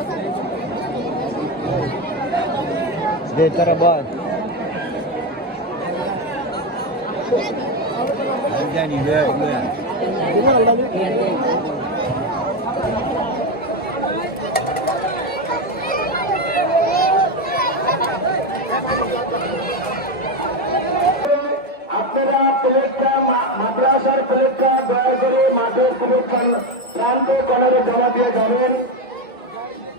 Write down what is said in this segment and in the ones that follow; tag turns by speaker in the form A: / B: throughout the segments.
A: মনে গেঁথে
B: দে তারা বল জানি রে
A: আপনারা প্লেটটা মা- মাদ্রাসার প্লেটটা দয়া করে মাঠের কোনো প্রান- প্রান্ত কলারে জমা দিয়ে যাবেন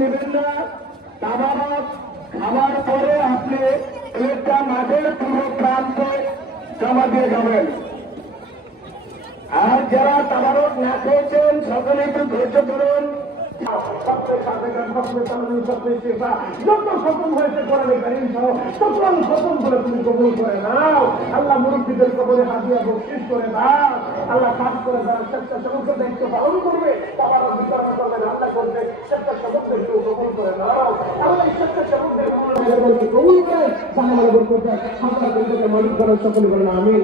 A: নেবেন না। তাবারক খাবার পরে আপনি প্লেটটা মাঠের পুরো প্রান্তে জমা দিয়ে যাবেন। আর যারা তাবারক না খেয়েছেন, সকলে একটু ধৈর্য ধরুন। করে আল্লাহ মুরব্বীদের কবরে হাদিয়া বকশিস করে দাও আল্লাহ কাজ করে যারা স্বেচ্ছাসেবকের দায়িত্ব পালন করবে তারা বিচারণা করবে রান্না করবে স্বেচ্ছাসেবকদের কেউ কবুল করে নাও আল্লাহ এই স্বেচ্ছাসেবকদের কবুল করে তাহলে না আমি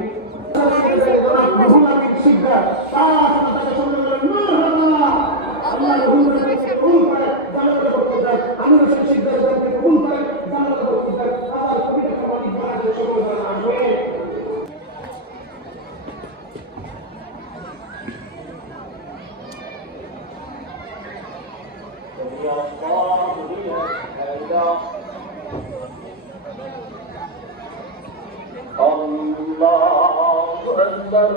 C: الله أكبر.